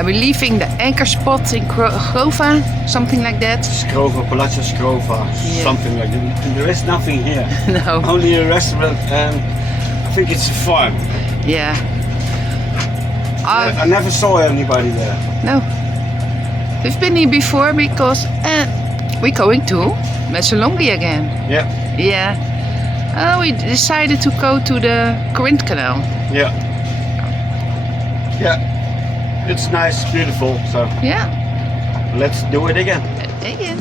Yeah, we're leaving the anchor spot in Grova, something like that. Skrova, Palazzo Skrova, something like that. There is nothing here. No. Only a restaurant and I think it's a farm. Yeah. I never saw anybody there. No. We've been here before because we're going to Messolonghi again. Yeah. Yeah. We decided to go to the Corinth Canal. Yeah. Yeah. It's nice, beautiful, so Yeah. let's do it again. Again.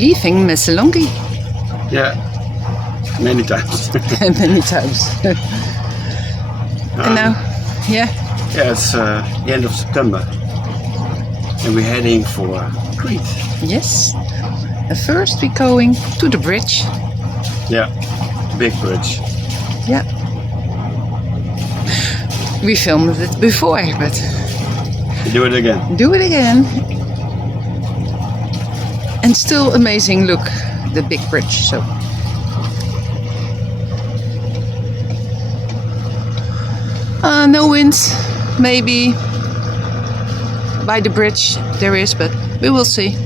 leaving Messolonghi Yeah, many times. many times. And now, yeah, Yeah, it's the end of September, and we're heading for Crete. yes. And first we're going to the bridge. Yeah, big bridge. Yeah. We filmed it before, but Do it again. do it again. And still amazing look, the big bridge. So no wind, maybe by the bridge there is, but we will see.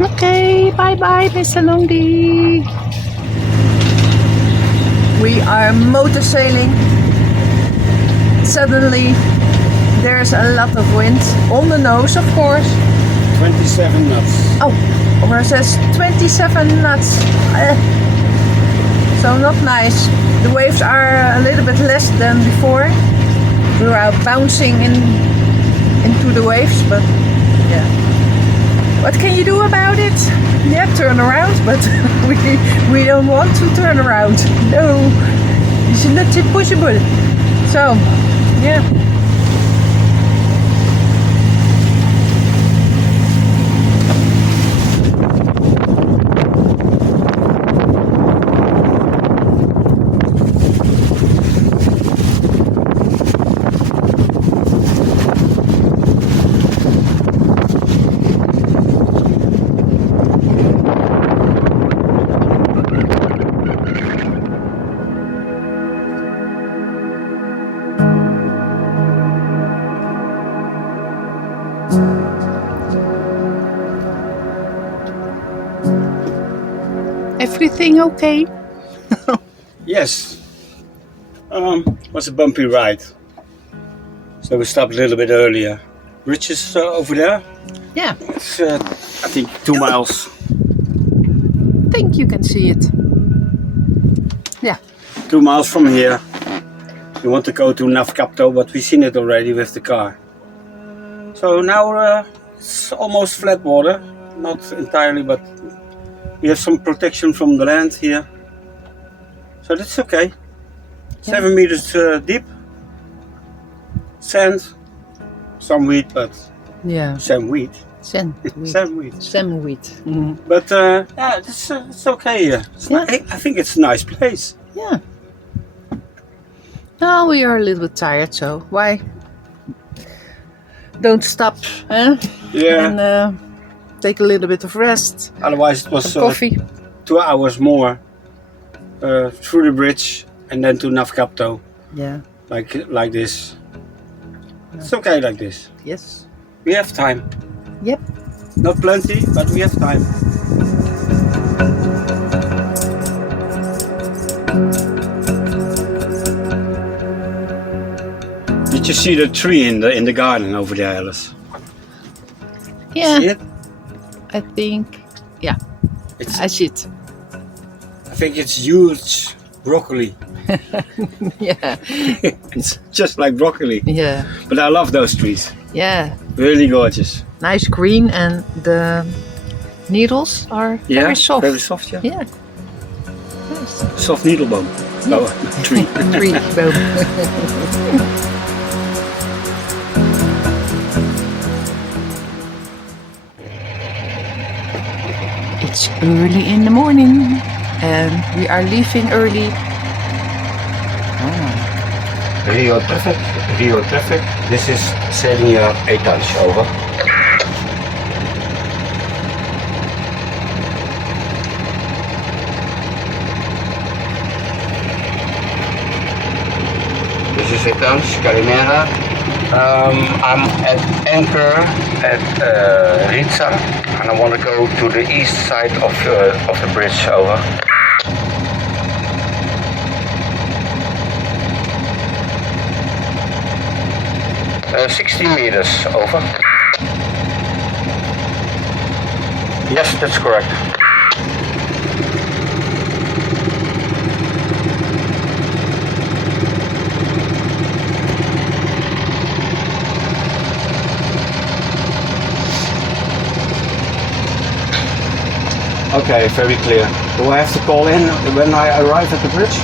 Okay, bye bye, Messolonghi. We are motor sailing. Suddenly there's a lot of wind on the nose, of course. 27 knots. Oh, where it says 27 knots. So not nice. The waves are a little bit less than before. We are bouncing into the waves, but yeah. What can you do about it? Yeah, turn around, but we don't want to turn around. No, it's not possible. So, yeah. Everything okay? Yes. Was a bumpy ride. So we stopped a little bit earlier. Bridge is over there. Yeah, It's I think 2 miles. I think you can see it. Yeah. 2 miles from here. We want to go to Navcapto, but we've seen it already with the car. So now it's almost flat water. Not entirely, but we have some protection from the land here. So that's okay. 7 meters deep. Sand. Some weed, but Yeah. sandweed. Sandweed. Sandweed. Sandweed. But yeah, it's okay here. Yeah. I think it's a nice place. Yeah. Now we are a little bit tired, so why don't stop Yeah. and take a little bit of rest, Otherwise it was some coffee. 2 hours more through the bridge and then to Navcapto, Yeah. like this. It's okay like this. Yes. We have time. Yep. Not plenty, but we have time. Did you see the tree in the garden over there, Alice? Yeah. See it? I think. Yeah. It's, I see it. I think it's huge broccoli. Yeah. It's just like broccoli. Yeah. But I love those trees. Yeah. Really gorgeous. Nice green, and the needles are Yeah, very soft. Very soft, yeah. Yeah. Nice. Soft needleboom. Yeah. Oh, tree. Tree boom. It's early in the morning and we are leaving early. Rio traffic. This is sailing Etanche, over. This is Etanche, Calimera. I'm at anchor at Rizza, and I want to go to the east side of the bridge, over. 16 meters, over. Yes, that's correct. Okay, very clear. Do I have to call in when I arrive at the bridge?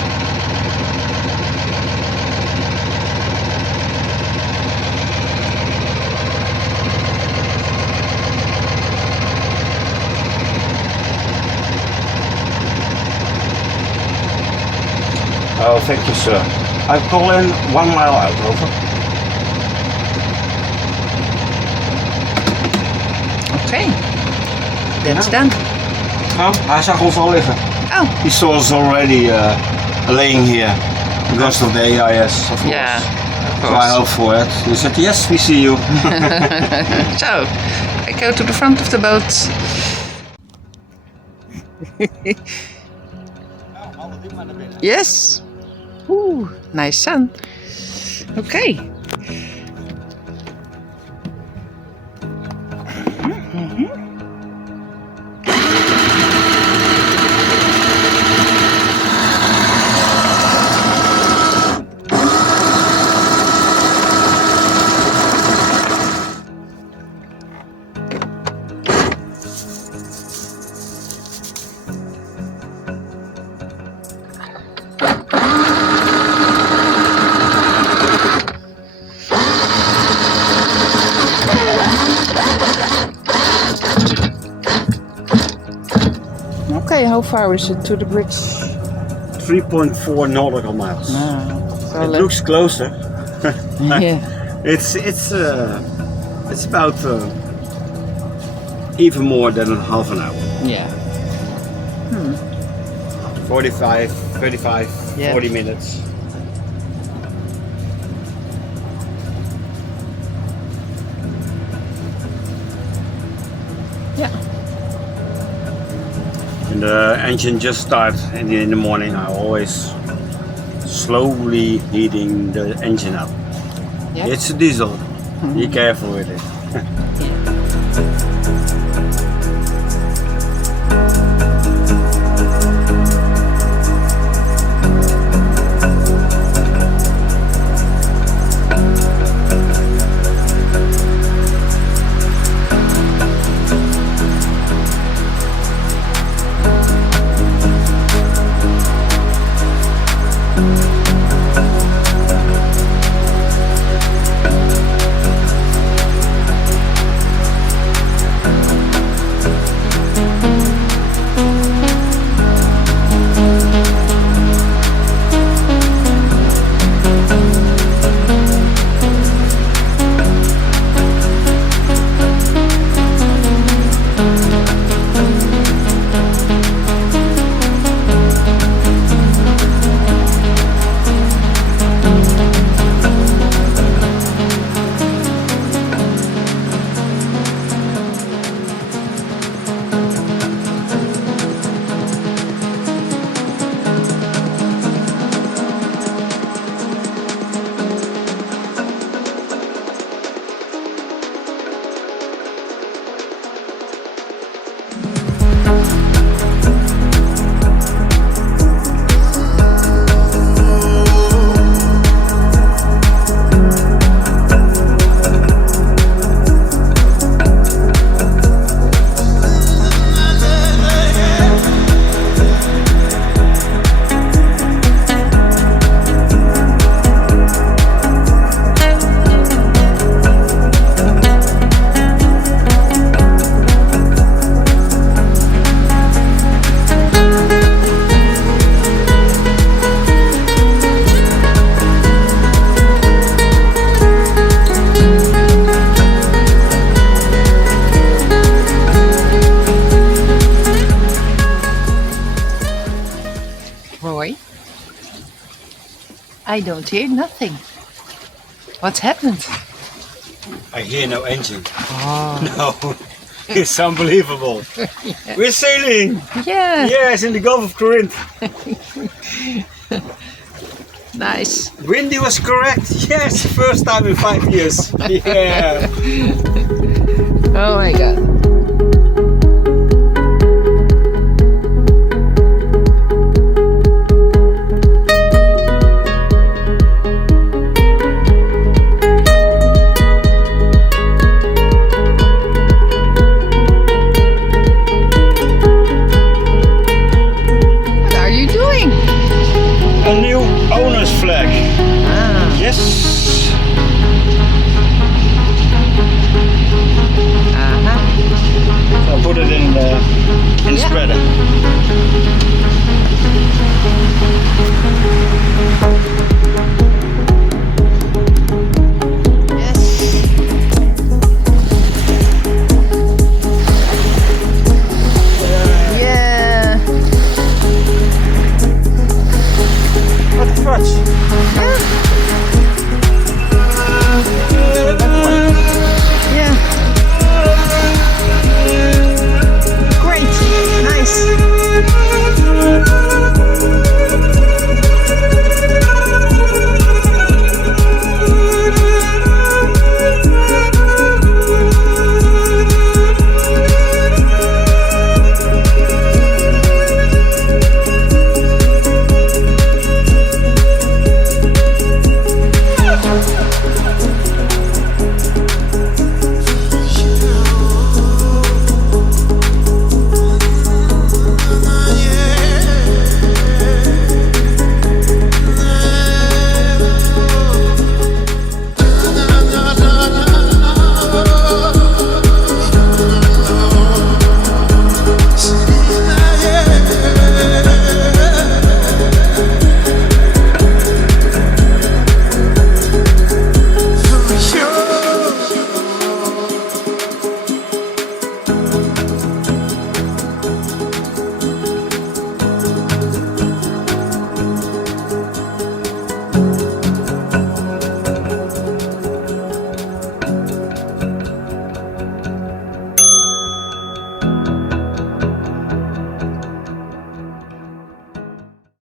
Oh, thank you, sir. I'll call in 1 mile out, over. Okay, that's done. Oh, hij zag ons al liggen. Oh, He saw us already laying here because of the AIS, of course. yeah, of So I course. hope for it. He said, yes, we see you. So, I go to the front of the boat. Yes. Ooh, nice sun. Okay. Okay, how far is it to the bridge? 3.4 nautical miles. So It looks closer. yeah. It's about even more than half an hour. Yeah. 45, 35, Yeah. 40 minutes. Yeah. And the engine just starts in the morning. I always slowly heating the engine up. Yeah. It's a diesel. Be careful with it. Roy? I don't hear nothing. What's happened? I hear no engine. Oh. No, it's unbelievable. We're sailing. Yeah. Yes, in the Gulf of Corinth. Nice. Windy was correct. Yes, first time in 5 years. Yeah. Oh my god. better.